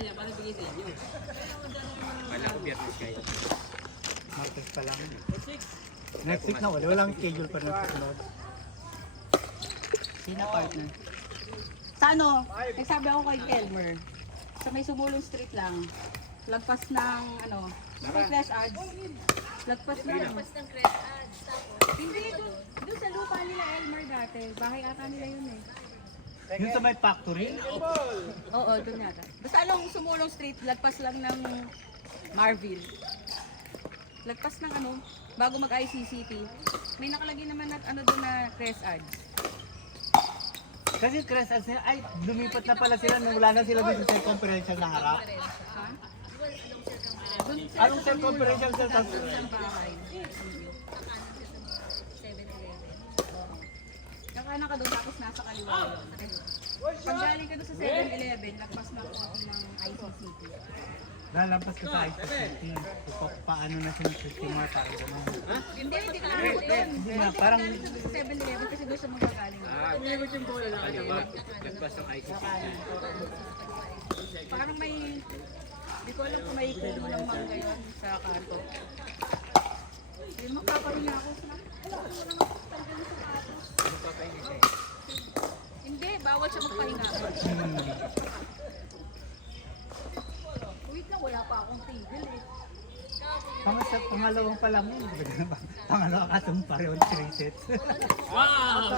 kanya para bigay sa inyo. Wala ko biyernes kayo. Martes pa lang. Next week na wala. Walang schedule pa na sunod. Sino partner? Sa ano, nagsabi ako kay Kelmer, sa may Sumulong Street lang, lagpas ng ano, may Crash Ads. Lagpas ng Crash ads. Tapos, Hindi, doon sa lupa nila Elmer dati. Bahay ata nila yun eh. Yung sa may factory? Oo, doon yata. Basta along Sumulong Street, lagpas lang ng Marville. Lagpas ng ano, bago mag-ICCT. May nakalagay naman na ano doon na Crash Ads. Kasi Crash Ads nila, ay lumipat na pala sila nung wala na sila dito sa conferential na harap. Ha? Anong sa conferential sa Sa bahay. Kakanan ka doon tapos nasa kaliwa yun. Pag galing ka doon sa 7-Eleven, lagpas na ako ng ICCT. Lalampas ka sa ICCT. Paano na siya ng Christimar para gano'n. Hindi ka nakakot doon. Hindi na, parang Galing ka doon sa 7-Eleven kasi doon siya magagaling. Umibot yung bola lang. Ano ba? Lagpas ng ICC. Parang may, hindi ko alam kung may puno ng mangga yun sa kanto. Hindi magpapahinga ako. Hindi, bawal siya magpahinga. Wait lang, wala pa akong tigil eh. pangalawang pa lang yun. Pangalawa ka itong pareho 3 sets. Wow!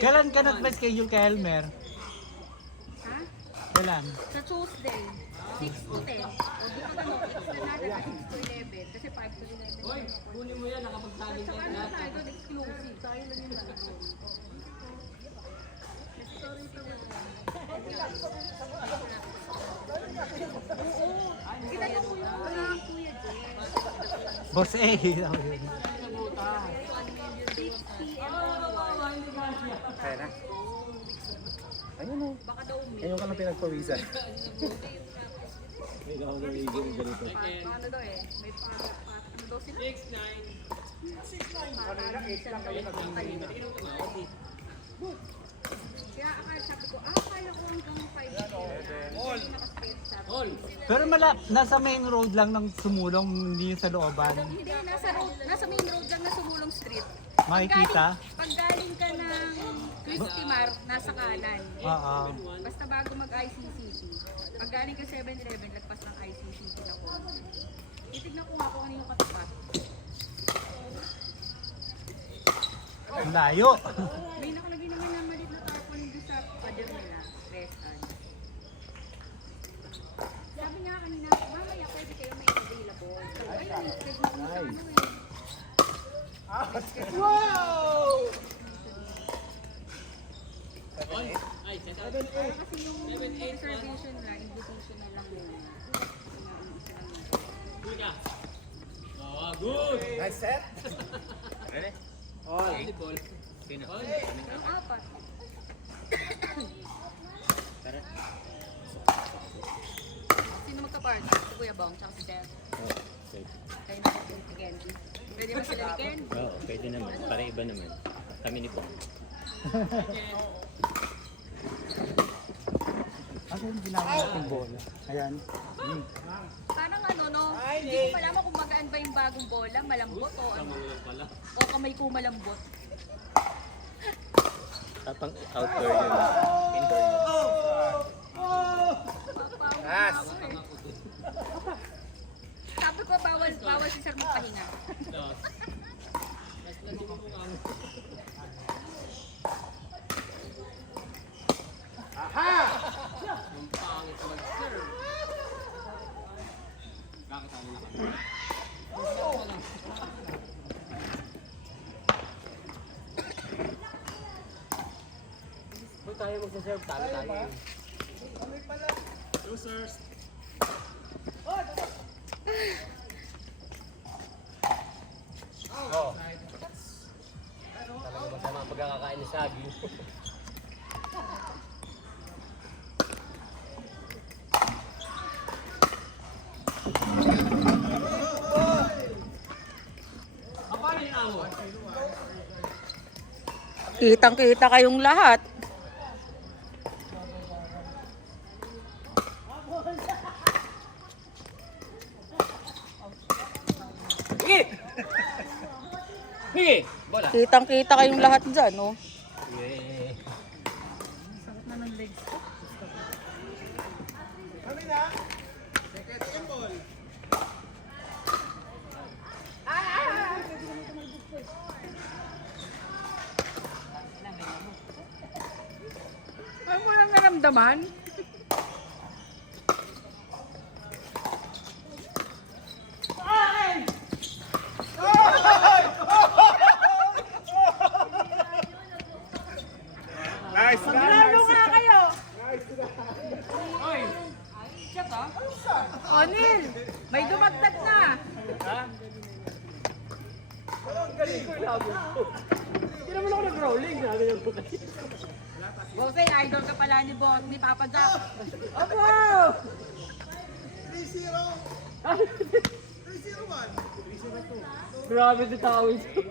Kailan ka nag-schedule kay Elmer? Ha? Kailan? Sa Tuesday, 6 to 10. O di pa gano'n, extend natin na 6 to 11. Kasi 5 to 11. Hoy, kunin mo yan, nakapagsagin Saka ka ano na. tayo doon, exclusive. Tayo lang yung nandun. Oo, kinaya ko yung Kuya Jess. Boss A. 6 p.m. Kaya na? Ayun o. Baka daw may Ayun ka lang pinagpawisan. paano daw eh. May ano daw sila? 6, 9. Parang minsan daw yung papahinga. Kaya akala sabi ko, kaya ko hanggang 5 p.m. All! All. Pero nasa main road lang ng Sumulong, hindi sa looban. Hindi, nasa main road lang na Sumulong Street. Makikita? Pag galing ka ng Christy Mar, nasa kanan. Oo. Basta bago mag-ICCT. Pag galing ka 7-Eleven, lagpas ng ICCT na ko. Titignan ko nga kung ano yung katapat. Ang layo. May nakalagay naman na maliit na tarpaulin doon sa pader nila, restaurant. Sabi nga kanina, mamaya pwede kayo may available. So, ayun, tignan ko sa ano eh. All. Ay, set up. Kasi yung reservation na, invitation na lang yun. Good ka. Oh, good. Nice set. Ready? All. Ball. Sino? All. Yung apat. Tara. Sino magka-partner? Si Kuya Bong, tsaka si Jeff. Kayo na si Kenji. Pwede mo sila ni Ken? Oo, pwede naman. Para iba naman. Kami ni Pong. Ano yung ginawa natin bola? Ayan. Parang ano no, hindi ko malaman kung magaan ba yung bagong bola, malambot o ano. Magulang pala. O kamay ko malambot. Tapang outdoor yun. Indoor yun. Pass! Sabi ko bawal si Sir magpahinga. Dos. Mas lagi mo kung ano. Ang pangit mag-serve. Bakit ano na kami? Kung tayo magsaserve, talo tayo. Losers. Oo. Talaga masama ang pagkakakain ni Sagi. Kitang-kita kayong lahat. Sige! Sige! Bola. Kitang-kita kayong lahat dyan, oh. Yeah. Ano mo lang naramdaman? Nice! Lalo nga kayo! Onil, may dumagdag na. Ang galing ko ilabot ko. Hindi naman ako nag-rolling. Sabi niya po kasi. Bose, idol ka pala ni Boss, ni Papa Jack. Opo! 3-0! Grabe si tao ito.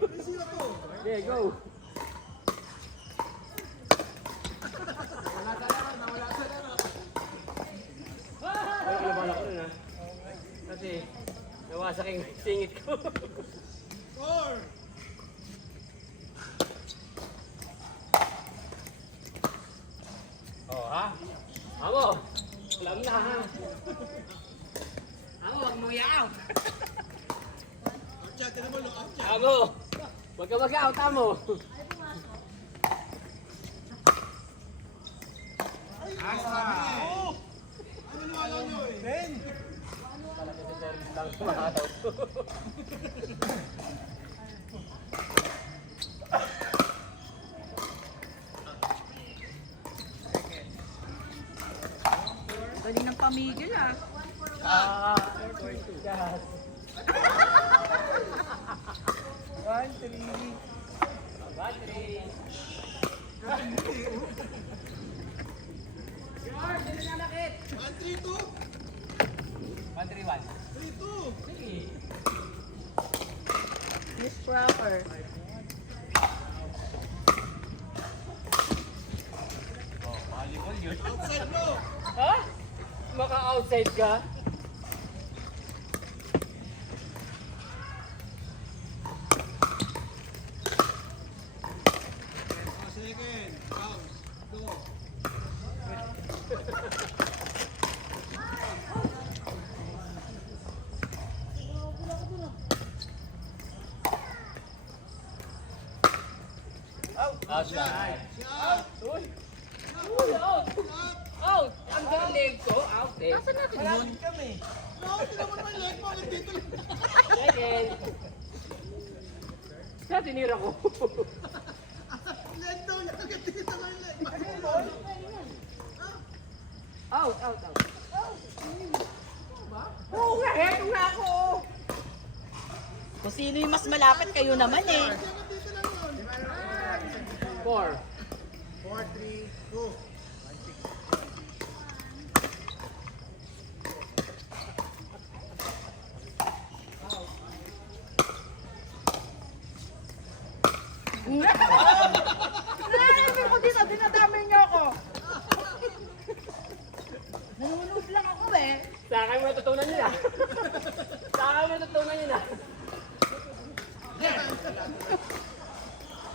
3-0 Okay, go! Ay, kalabala ko rin ha. Kasi, nawasak yung singit ko. Oh, ha? Amo! Alam na, ha? Amo, wag mo i-out! Amo! Wag ka mag-out, Amo! Galing ng pamigil, ah. Yes. 1-3. Battery. George, hindi na nakit. 1-3-1. 3-2. Sige. Miss Proper. Ha? Maka-outside ka? Outside. Uy! Uy, out! Out! Ang galing ko, out eh. Nasaan natin yun? Second. Siya, tinira ko. Out, out, out. Oo nga, heto nga ako. Kung sino yung mas malapit, kayo naman eh. 4. 4-3-2. Nalaman ko dito, dinadamay niyo ako. Nanonood lang ako eh. Sa akin mo natutunan yun ah. Sa akin mo natutunan yun ah.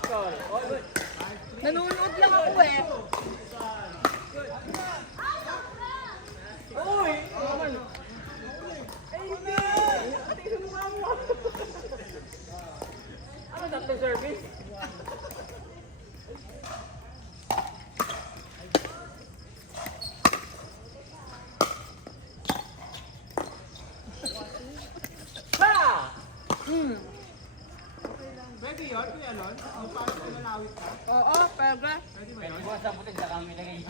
Sorry. Oh, good. Nanonood lang ako eh. Uy! Naman. Ay, hindi! Ate, sumama mo. Ano tatlong service? Ha! Pwede yun, Kuya Lon? Yung parang kumalawit ka? Oo, pwede. Pwede ko sa putin sa kami lagay.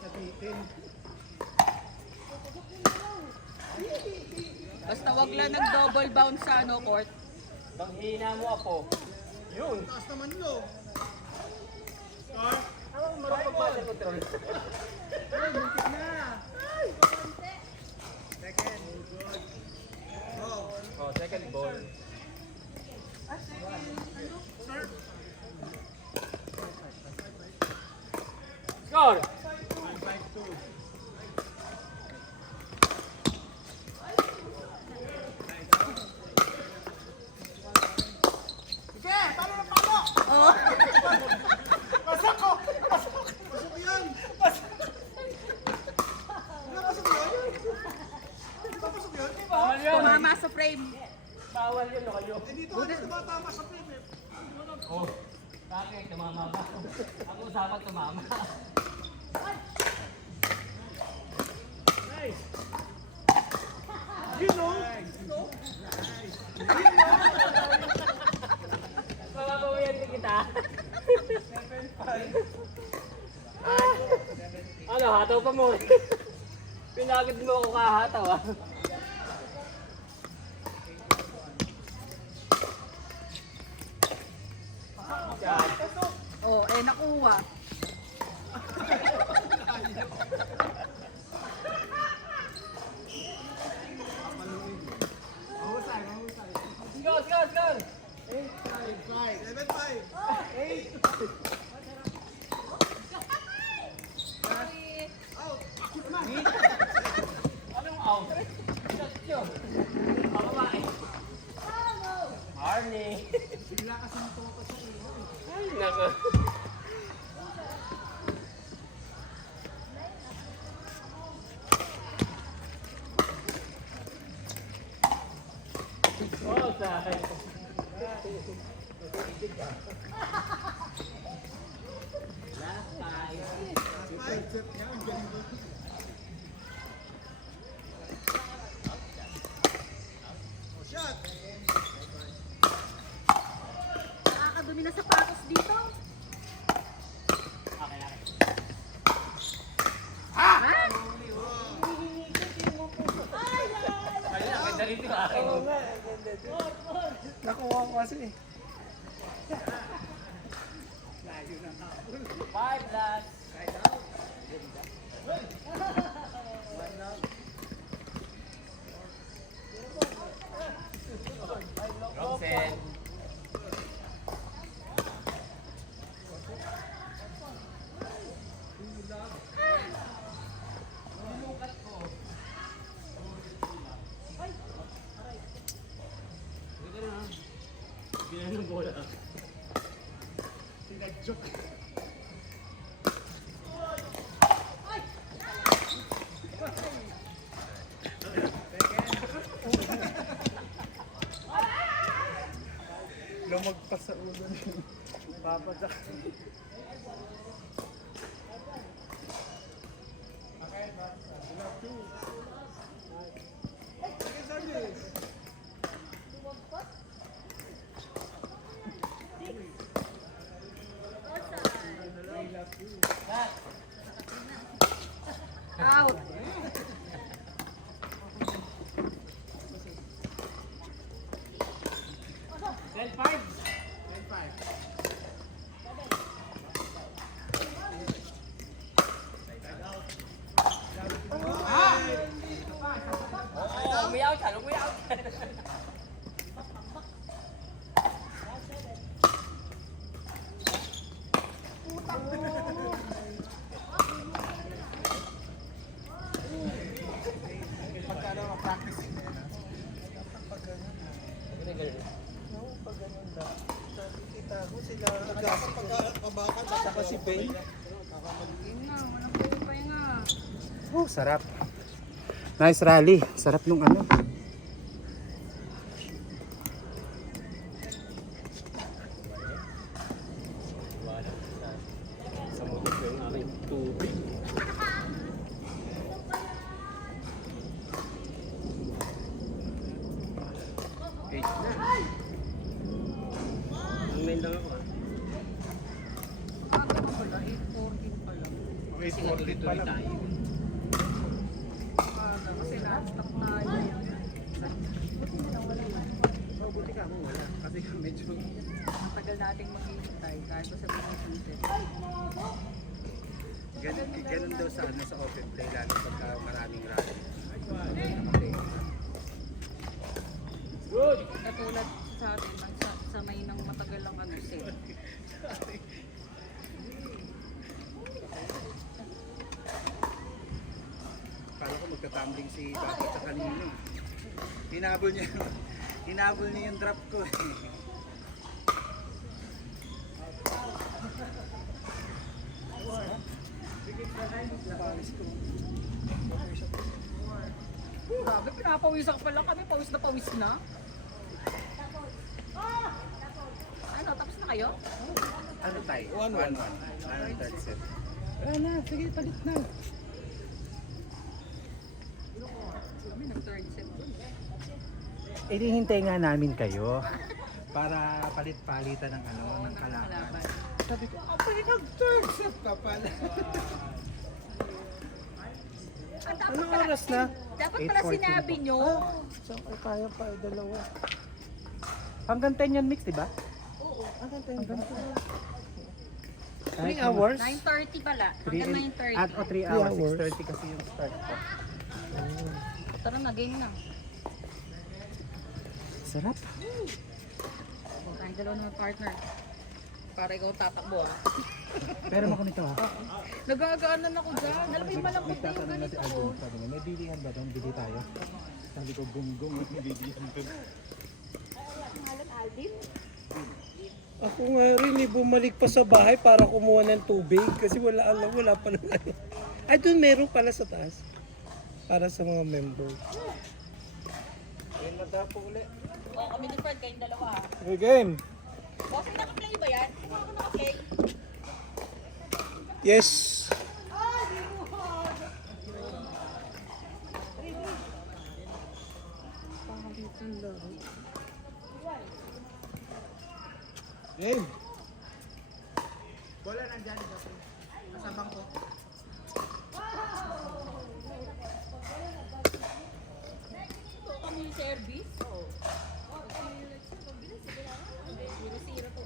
Sabitin. Basta wag lang nag-double bounce sa ano, court. Bang hina mo ako. Yun. Taas naman lo. Ako marunong pagpasa control. Ay, muntik na. Second. Good. Oh. Oh, second ball. Kasi Score! Oh. Bawal yun! Tumama sa frame. Bawal yun, kayo. Oh, bakit? Tumama ba? Ang usapan tumama. Nice! You know? Makabawian din kita. Ano, hataw pa mo. Pinagid mo ako kahataw ah. Yan. Oh, eh nakuha. Score, score, score! 8-5. Anong out? Shot yun. Babae. Marnie. Ay, nako. Oh, sakay. Nakakadumi na sapatos dito. Okay, okay. Ha? Ayun, ang ganda rin yung akin. Nakuha ko kasi. 5 last. Wrong set. Ganun ng bola. Lumagpas sa ulo niya. Papadak. Out. Then 5. Oh, umiyaw siya, umiyaw. Pagkano ma-practice yun eh. Kita ko sila saka si Ben. Yun na, walang pahinga. Oh, sarap. Nice rally. Sarap nung ano. Sa motor ko yung aking tubig. Ang main lang ako ah. Ano pa pala? 8:14 pa lang. Okay, Tuloy-tuloy tayo. Kasi last stop tayo. Oh, buti ka mo wala. Kasi medyo Ang tagal nating maghihintay kahit sa mga sunset. ganun daw sa ano sa open play lalo pagka maraming rally. Good. Katulad sa atin, sa sa may nang matagal lang ano set. Kala ko magka-tumbling si Papi sa kanino. Hinabol niya yung drop ko eh. Grabe, pinapawisan pa lang kami. Pawis na. Ano, tapos na kayo? Ano tayo? 1-1. Ano third set? Wala na, sige, palit na. Kami nag-third set. Hinihintay nga namin kayo para palit-palitan ng ng kalaban. Kalaban. Sabi ko, pwede nag-third set ka pala. Anong oras na? Dapat pala 8:14 sinabi po. nyo. So, kaya pa, dalawa. Hanggang 10 yan mix, di ba? Oo. Hanggang 10. 3 hours? 9:30 pala. Hanggang 9:30. At 3 hours. 6:30 kasi yung start ko. Tara na, game na. Sarap. O, tayong dalawa naman partner. Para ikaw tatakbo ah. Pero ako nito ha. Nag-aagaanan ako dyan. Alam mo yung malambot na yung Nagtatanong na si ganito. Alvin. Sabi niya, may bilihan ba doon? Bili tayo. Sabi ko, gunggong. May bilihan doon. Ako nga rin bumalik pa sa bahay para kumuha ng tubig kasi wala pa lang. Ay, doon meron pala sa taas. Para sa mga member. O, kami ni Fred, kayong dalawa ha. Okay, game. Boss, naka-play ba yan? Kung ako naka-play. Yes. Game. Bola nandyan. Nasa bangko. So, kami yung service. Oo. 0-0 to.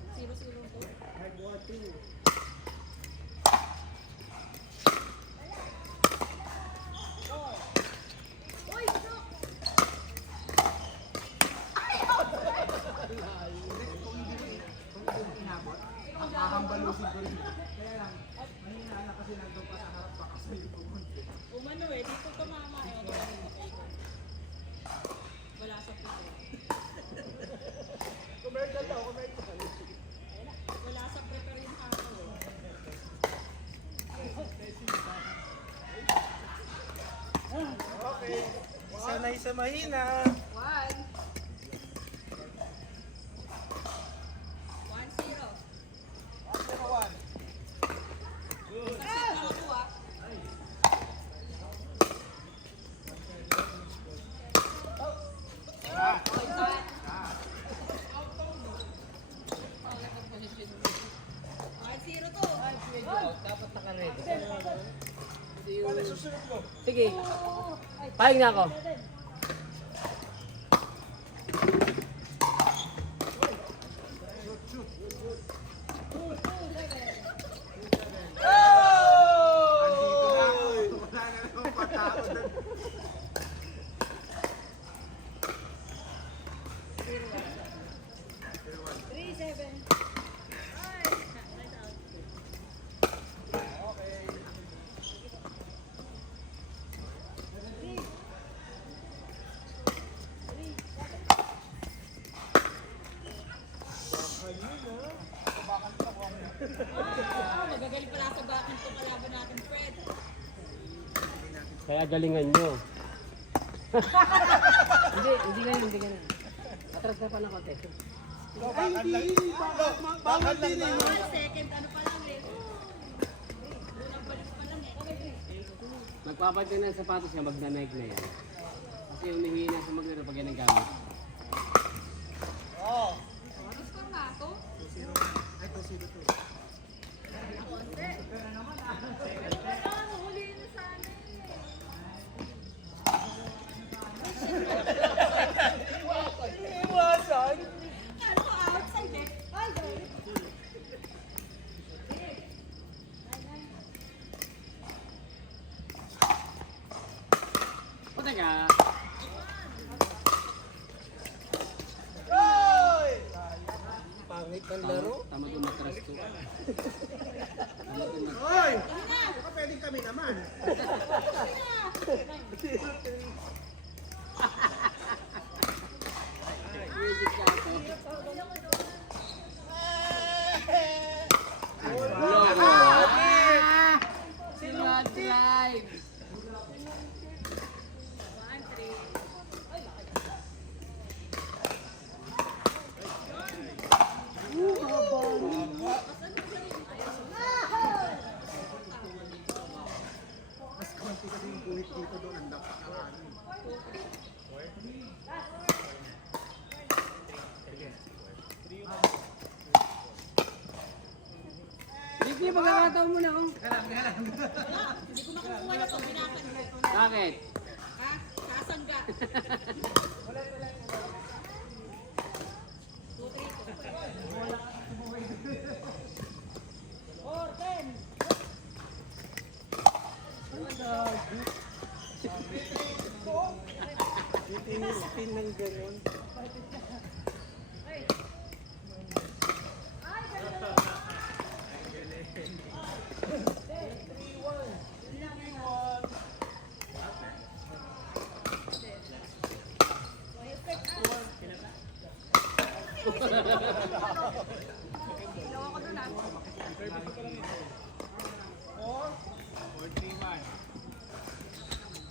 Hahambalusin ko rin. Kaya lang, mahina na kasi nandun pa sa harap pa kasi pupunti. Umano eh, dito tumama eh. Wala sa pito. Commercial daw, commercial. Wala sa prepare yung hako eh. Okay. Sanay sa mahina. 1-0. Sige. Pahing na ako. Wala na namang patao doon. Magagaling pala sa bakin itong kalaban natin, Fred. Kaya galingan nyo. hindi ganun. Atras na pa ng konti. Bakal din eh. Second, ano pa lang eh. Unang balik pa lang eh. Magpapalit ng sapatos niya, magnanike na yan. Kasi yung nahihina sa maglaro pag yan ang gamit. Ano score na ito? 2-0. Ay, 2-0. Huli na sana Iwasan! Ano ko outside eh? Ay, sorry. Punta ka. Hoy! Baka pwedeng kami naman. Sila drive. Mas konti kasi yung buhit dito doon. Ang napakarami. Ricky, magkakataon mo na ako. Bakit? Ha? Sasangga. Spin ng gano'n.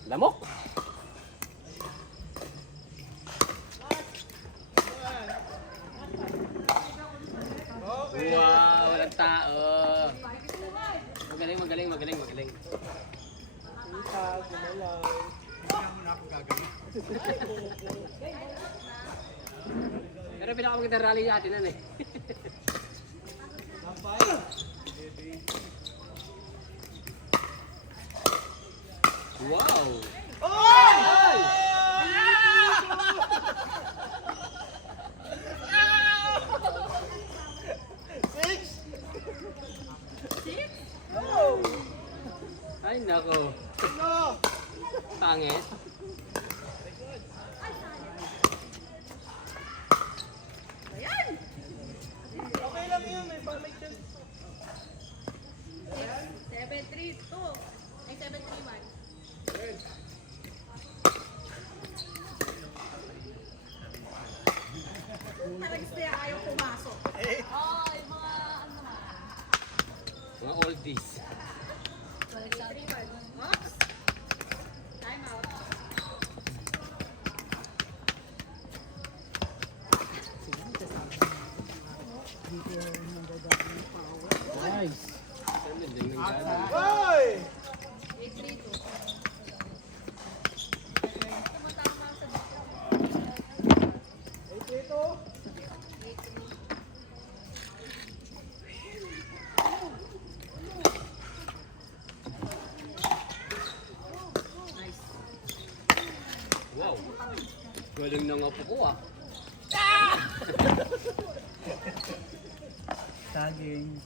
Lamok. Wow, walang tao. Magaling, magaling, magaling, magaling. Kita, gumalaw. Pero pinakamagandang rally natin yan eh. Wow! Ay nako. Pangit. Okay lang yun, may pamay dyan. 7-3-2. Ay, 7-3-1. Talagang siya ayaw pumasok. Oh, yung mga ano naman. Mga oldies. 3-1. Oops. Time out. Nice. Hoy! 8-3-2. Ay, ito. Wow. Galing ng apo ko ah. Saging.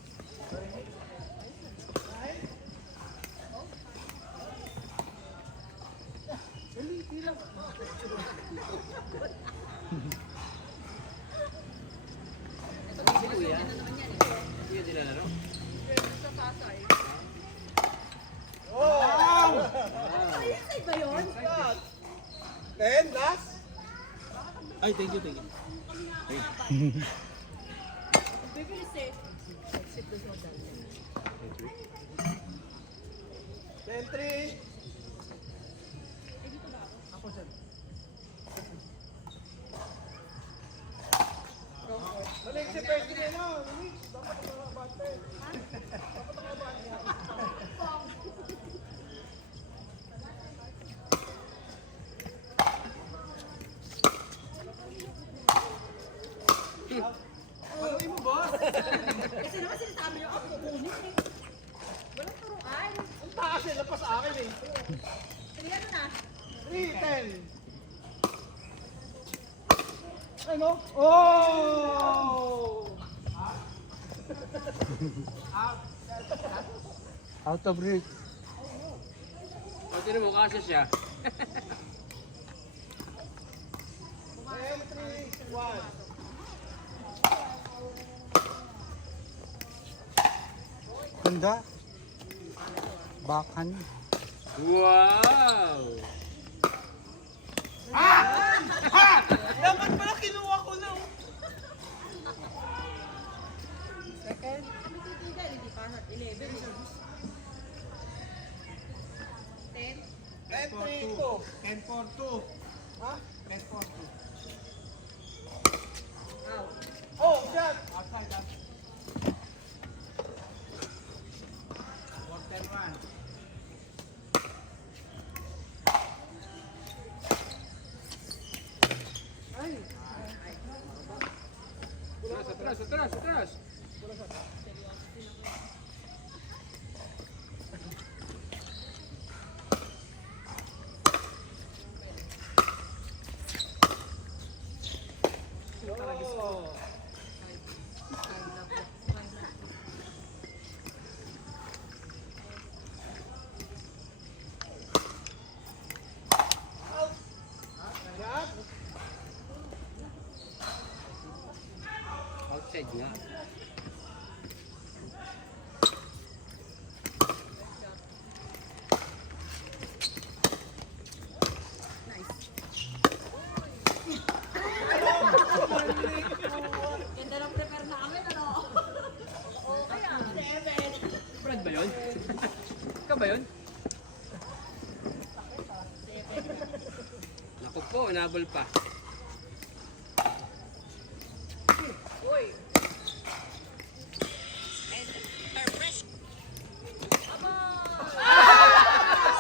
Si Kuya. Kuya dinalaro. Sa Pasay. Oh! Ay, side ba yun? 10, last? Ay, thank you, thank you. Bibilis eh. 10-3. Balik si President mo. Balik. Dapat ang mga bate. Ano mo ba? Kasi naman sinasabi nyo, ako kukunin eh. Walang turuan. Ang taas eh, lapas sa akin eh. 3 ano na? 3-10. Ano? Oh! Out of reach. Pwede rin mo kasi siya. 10-3-1. Ganda. Backhand. Wow! Dapat pala kinuha ko na. Second. 10-3-2. 10-4-2. Ha? 10-4-2. Oh, dyan. Outside that. 4-10-1. Atras, atras, atras! Outside nga. Ganda ng prepare namin, ano? Okay ah. Brad ba yun? Ikaw ba yun? Naku po, nabol pa.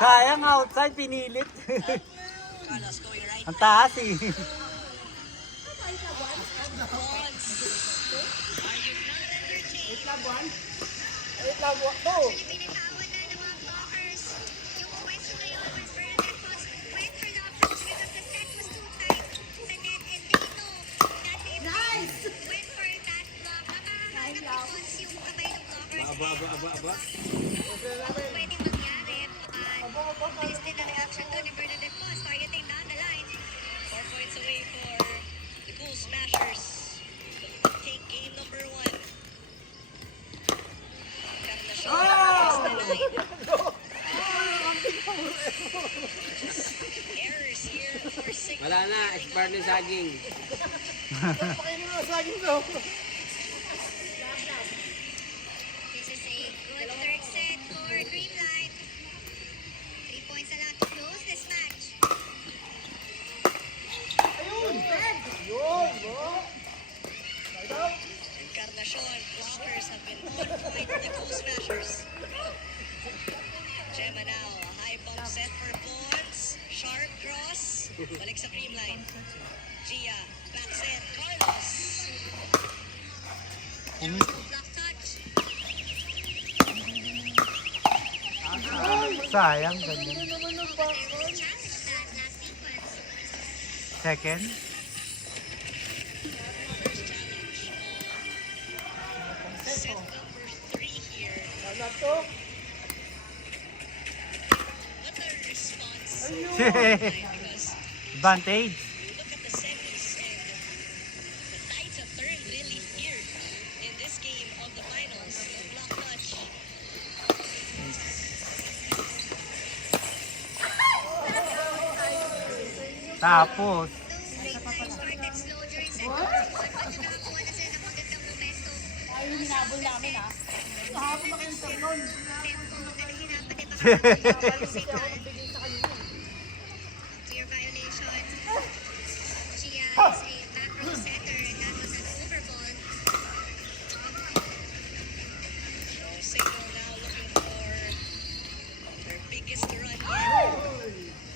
Sayang outside, pinilit. Ang taas eh. Wait lang, go. Aba, aba, aba, aba. Bilis din ang reaction doon ni Bernadette Moss, targeting down the line. 4 points away for the Cool Smashers. Take game number 1. Carnacion across the line. Errors here for Sigma. Wala na, expired na yung saging. Pakainin mo sa akin daw. This is a good third set for Greenlight. 3 points na lang to close this match. Encarnacion, blockers have been on point for the Cool Smashers. Gemma now, a high bump set for Bonds. Sharp cross. Balik sa Creamline. Gia, back set. Carlos. Block touch. Sayang, ganyan. Challenge that last sequence. Second. Set number 3 here. Ano to? What a response. Because Advantage. look at the semis and the tides have turned really here in this game of the finals. The block touch. Tapos. Started slow during set number 1 but nakakuha na sila ng magandang momentum. Ay, yung hinabol namin ah. Nahapon na kayong talon. Tempo na nahirapan din makakapag signal. Clear violation. Gia is a macro setter and that was an overball. So Signal now looking for their biggest run yet.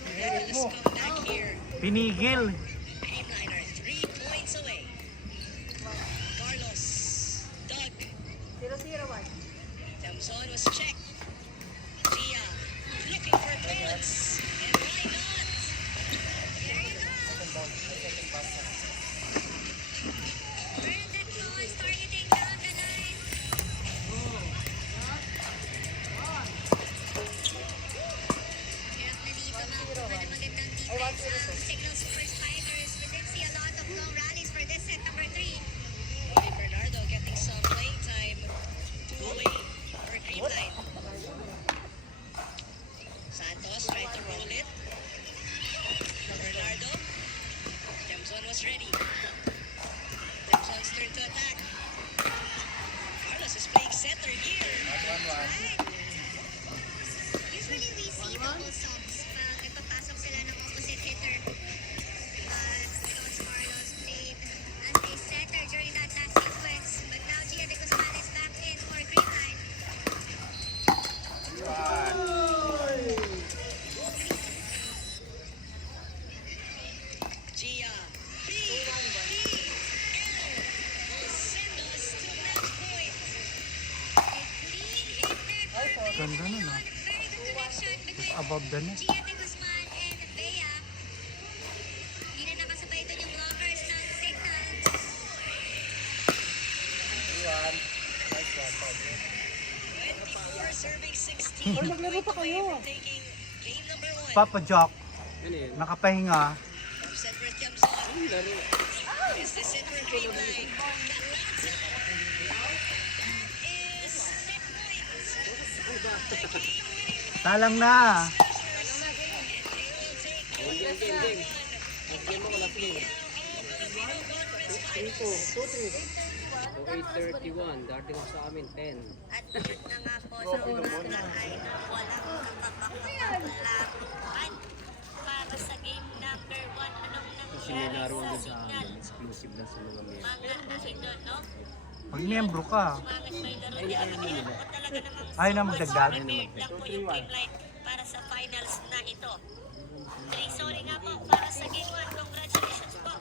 Miraculous comeback here. Pinigil. Creamliner 3 points away. Carlos, Doug. 0-0-1. Tamzon was checked. Gia looking for points. And why not? There you go. Bernadette Moss targeting down the line. Hirap na dito makakuha ng magandang defense ang Signal Super Spiders. We did see a lot of long rallies for this set number 3. Bobby Bernardo getting some playing time. 2 away for Green Ganda nun ah. Very good connection Just between above the net. Gia de Guzman and Bea. Hindi na nakasabay doon yung blockers ng signal. 24 serving 16. Maglaro pa kayo. Taking game number 1. Papa Jock, Ano yun? nakapahinga. Cedric Tiamson. Is this it for green line? That lands it. That is net points. The game-winning Talang na. Game. Game mo ko last game. Filipino Conference Finals. O 8:31, dating ako sa amin, 10. At yun na nga po sa oras na ay walang nakapagpapalaruan para sa game number 1. Anong Kasi may nangyari laro sa din sa signal? amin, exclusive lang sa mga may. Mga idol, no? Pag miyembro ka, Umangat pa yung laro niya. Alam niyo po talaga namang Ayaw na magdagdag. prepared lang po yung Dreamlight para sa finals na ito. Sorry nga po para sa game 1. Congratulations po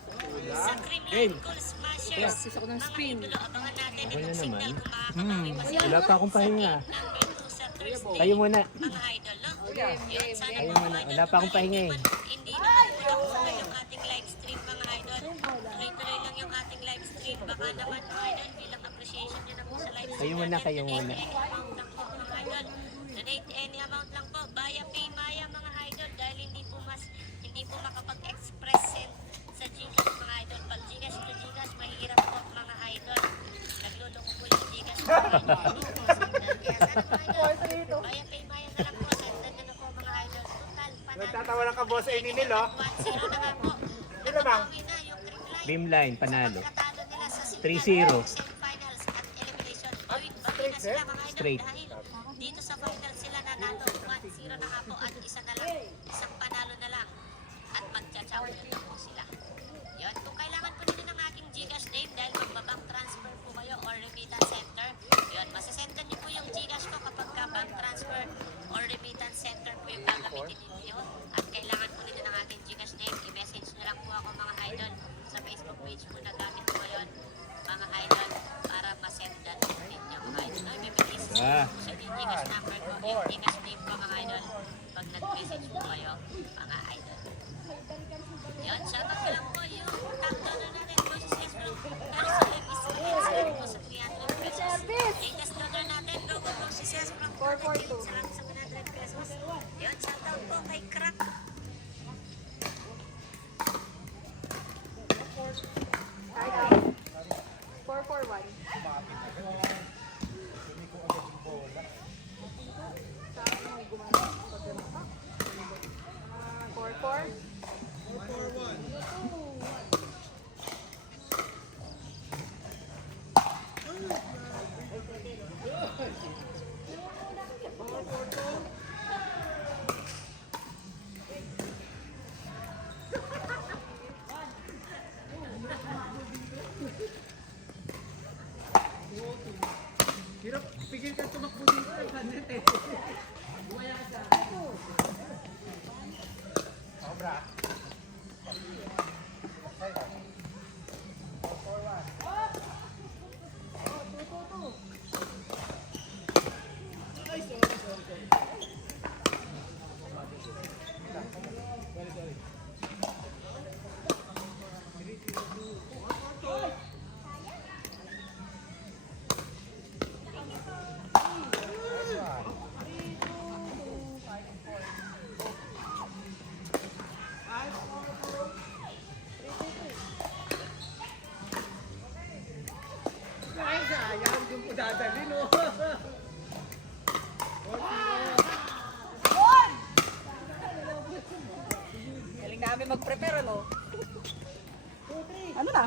sa Dreamlight Cool Smashers. Practice ako ng spin. Mga idolo, abangan natin itong signal kung makakabawi pa sila. Wala pa akong pahinga. Number 2 sa Thursday. Kayo muna. Mga idol, no? Yun, sana Kayo po, muna. idol, Wala pa akong pahinga eh. Hindi naman kulang yung ating live stream, mga idol. Tuloy-tuloy lang yung ating live stream. Baka naman, mga idol, bilang appreciation nyo na po sa live stream. Kayo muna, kayo muna. Donate any amount lang po, mga idol. Donate any amount lang po. Via Paymaya, mga idol. Dahil hindi po makapag-express send sa Gcash, mga idol. Pag Gcash to Gcash, mahirap po, mga idol. Nagluloko po yung Gcash, mga idol. Kaya sana, mga idol, via Paymaya na lang po. Sendan nyo na po, mga idol. Total, panalo. nagtatawa lang ka boss ay ninil oh. 1-0 na nga po. Sino bang? Nakabawi na yung Dreamline. Beamline, panalo. Pagkatalo nila sa 3-0. semifinals at elimination. Bawi na sila, mga idol. Straight. Dahil dito sa final sila nanalo. 1-0 na nga po at isa na lang. Isang panalo na lang. At magcha-champion na po sila. Yun. Kung kailangan po ninyo ng aking Gcash name dahil magbabank transfer po kayo or remittance center, yun. Masisendan niyo po yung Gcash ko kapag ka bank transfer or remittance center po yung gagamitin ninyo. At kailangan po ninyo ng aking Gcash name, i-message na lang po ako, mga idol, sa Facebook page ko na gamit ko yun, mga idol, para masendan ninyo, mga idol. Ay, may message po sa yung Gcash number ko, yung Gcash name ko, mga idol, pag nag-message po kayo, mga idol. Yun, shoutout ko lang po yung top donor natin po si Cesbro. Pero sa live is sabi po sa 300 pesos. Latest donor natin, go po si Cesbro. 442. Sa 100 pesos. Yun, shoutout po kay Crack. Hirap, pigil ka tumakbo dito. Kanet eh. Obra. Ay, sayang. Doon ko dadalhin oh. Galing namin mag-prepare, ano? Ano na?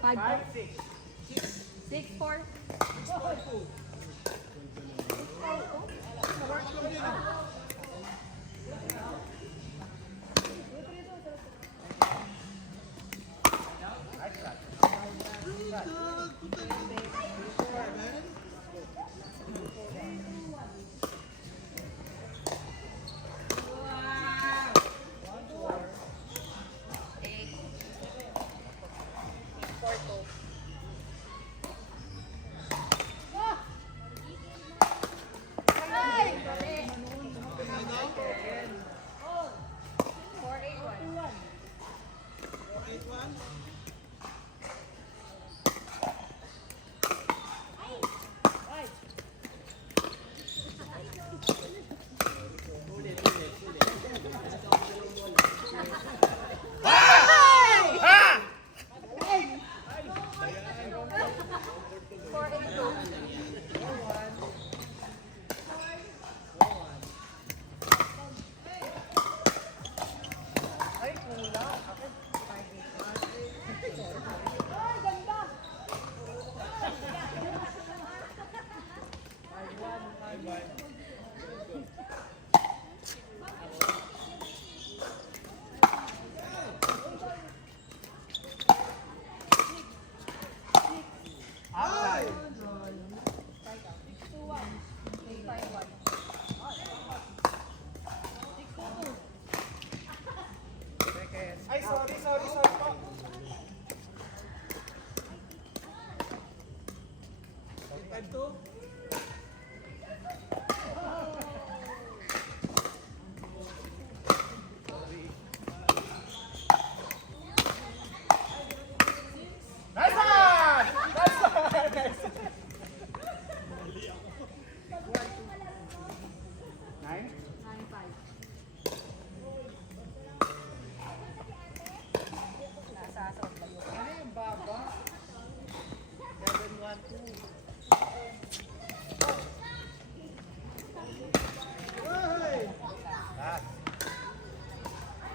5, 6, 4.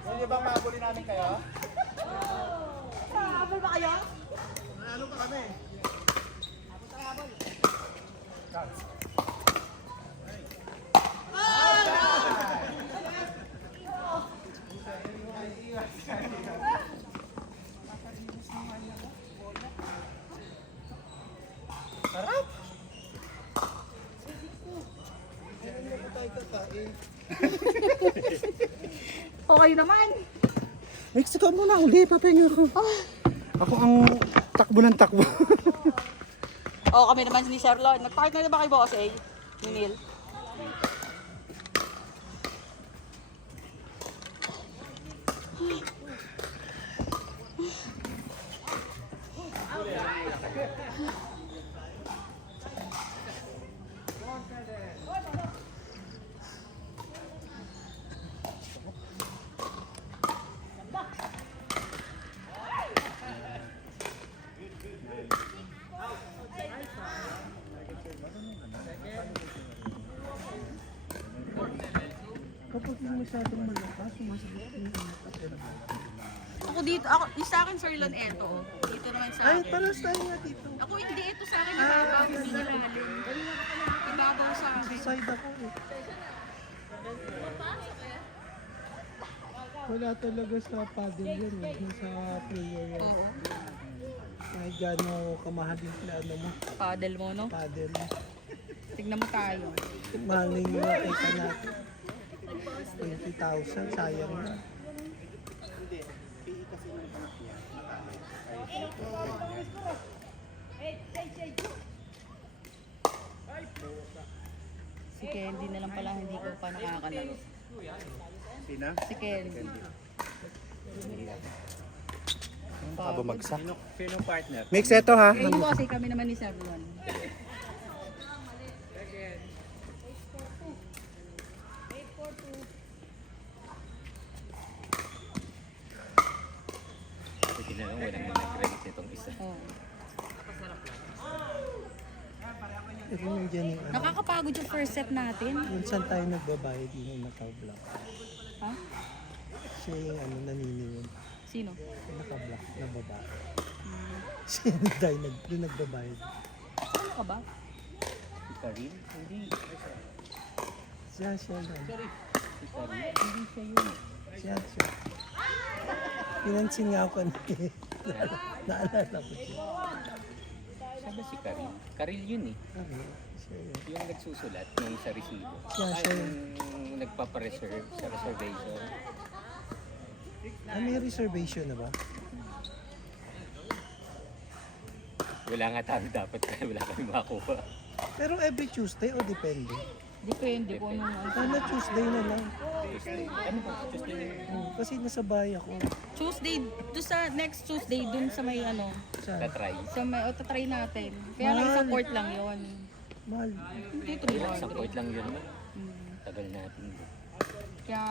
Pwede ba mahabulin namin kayo? Habol ba kayo? Ano pa kami? Sarap! Okay naman. Mexico muna, uli, papahinga ako. Ako ang takbo ng takbo. Oo, kami naman ni Sir Lon. Nag-partner na ba kay Boss A? Ni Neil? Kapag yung masyadong malakas, sumasakit yung utak. Ako dito, ako, yung sa akin Sir Lon, eto. Dito naman sa Ay, akin. paras tayo nga dito. Ako hindi, ito sa akin ibabaw, hindi nilalim. Ibabaw sa akin. Side ako eh. Wala talaga sa paddle yan eh. Sa player yan. Oo, Kahit gano'n kamahal yung plano mo. paddle mo, no? Paddle. Tignan mo tayo. Mahal na yung nakita natin. 20,000, sayang na. Si Candy na lang pala hindi ko pa nakakalaro. Sina? Si Candy. Baka bumagsak. Sinong partner? Mix ito ha. Eh, yung kasi kami naman ni Sir Lon. Sige na lang, walang nag-credit itong isa. Oo. Pero nandiyan yung ano. Nakakapagod yung first set natin. Minsan tayo nagbabayad yung naka-block. Ha? Siya yung ano, naniniwan. Sino? Naka-block na babae. Siya yung tayo yung nagbabayad. Ano ka ba? Si Karin? Hindi. Siya lang. Si Karin? Hindi siya yun. Siya. Pinansin nga ako kanina. Naalala ko siya. Siya ba si Karin? Karin yun eh. Ano? Siya yun. Yung nagsusulat nung sa resibo. Siya yun. Yung nagpapareserve sa reservation. Ah, may reservation na ba? Wala nga tayo dapat kaya wala kami makakuha. Pero every Tuesday o depende? Depende kung anong ano. Sana Tuesday na lang. Tuesday. Ano ba? Tuesday na yun. Kasi nasa bahay ako. Tuesday, doon sa next Tuesday, dun sa may ano, Sa Tatry. sa may, o tatry natin. Kaya lang isang court lang yon. mahal. Hindi Isang 300. point lang yun. No? Mm. Tagal natin. Kaya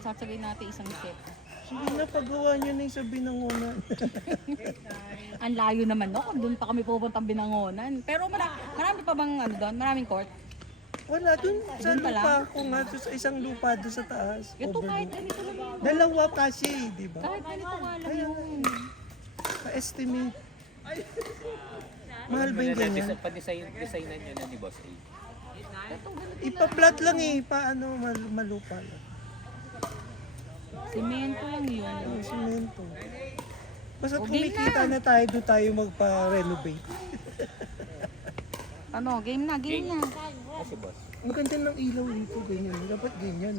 sasabihin natin isang set. Sige na, paggawa nyo na yung sa binangunan. Ang layo naman no, kung doon pa kami pupuntang Binangonan. Pero marami pa bang ano doon? Maraming court? Wala, dun sa Doon pa lupa lang? ko nga, dun sa isang lupa doon sa taas. Ito Overlook. kahit ganito lang yun. Dalawa kasi, di ba? Kahit ganito nga lang yun. Pa-estimate. Mahal ba yung ganyan? Pa-designan nyo na ni Boss A. Ipa-flat lang eh, paano malupa lang. Simento lang yun. Ang simento. Basta O, game kumikita na tayo, doon tayo magpa-renovate. Ano, game na, game na. Ang ganda ng ilaw dito, ganyan. Dapat ganyan.